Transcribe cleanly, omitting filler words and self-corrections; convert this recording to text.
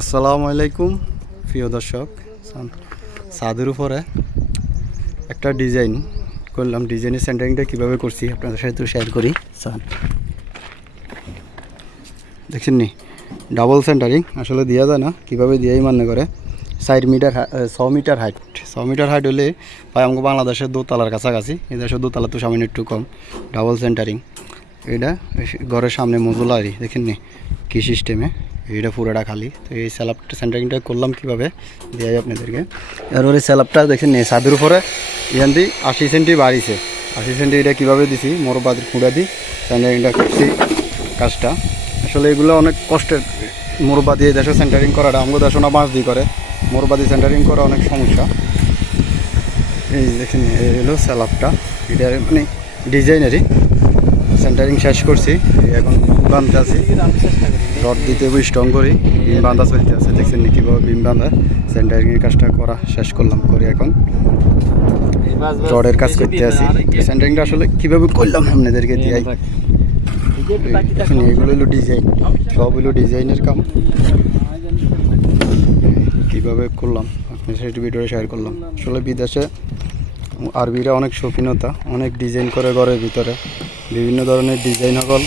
আসসালামু আলাইকুম প্রিয় দর্শক। ছাদের উপরে একটা ডিজাইন করলাম, ডিজাইনের সেন্টারিংটা কীভাবে করছি আপনাদের সাথে একটু শেয়ার করি। দেখছেন নি ডাবল সেন্টারিং আসলে দেওয়া যায় না, কীভাবে দিয়েই মানে করে 6 metre 6 metre height, 6 metre height হলে প্রায় আমাকে বাংলাদেশের দোতলার কাছাকাছি, এই দেশের দোতলা তো সামান্য একটু কম। ডাবল সেন্টারিং এটা ঘরের সামনে মজুলারি, দেখেন নি কী সিস্টেমে, এটা পুরোটা খালি। তো এই স্যালাপটা সেন্টারিংটা করলাম কীভাবে দেয় আপনাদেরকে। এরপরে স্যালাপটা দেখেন নি ছাদের উপরে এখান দিয়ে 80 সেন্টি বাড়িছে, 80 সেন্টি এটা কীভাবে দিছি মোরবাদের খুঁড়া দিই সেন্টারিংটা করছি। কাজটা আসলে এগুলো অনেক কষ্টের, মোরবা দিয়ে দেশে সেন্টারিং করাটা আমাদের দেশে না বাঁশ দিয়ে করে, মোরবা দিয়ে সেন্টারিং করা অনেক সমস্যা। এই দেখেন এই হলো স্যালাপটা, এটা মানে ডিজাইনারই সেন্টারিং শেষ করছি, এখন বাঁধতে আছি, রড দিতে স্ট্রং করি, বিম বাঁধা চলতে আছে। দেখছেন না কীভাবে বিম বাঁধা সেন্টারিংয়ের কাজটা করা শেষ করলাম, করে এখন রডের কাজ করতে আছি। সেন্টারিংটা আসলে কীভাবে করলাম আপনাদেরকে দিয়ে, এগুলো হলো ডিজাইন, সব হলো ডিজাইনের কাম, কীভাবে করলাম আপনার সাথে ভিডিওটা শেয়ার করলাম। আসলে বিদেশে আরবিরা অনেক শৌখিনতা, অনেক ডিজাইন করে ঘরের ভিতরে, বিভিন্ন ধরনের ডিজাইন সকল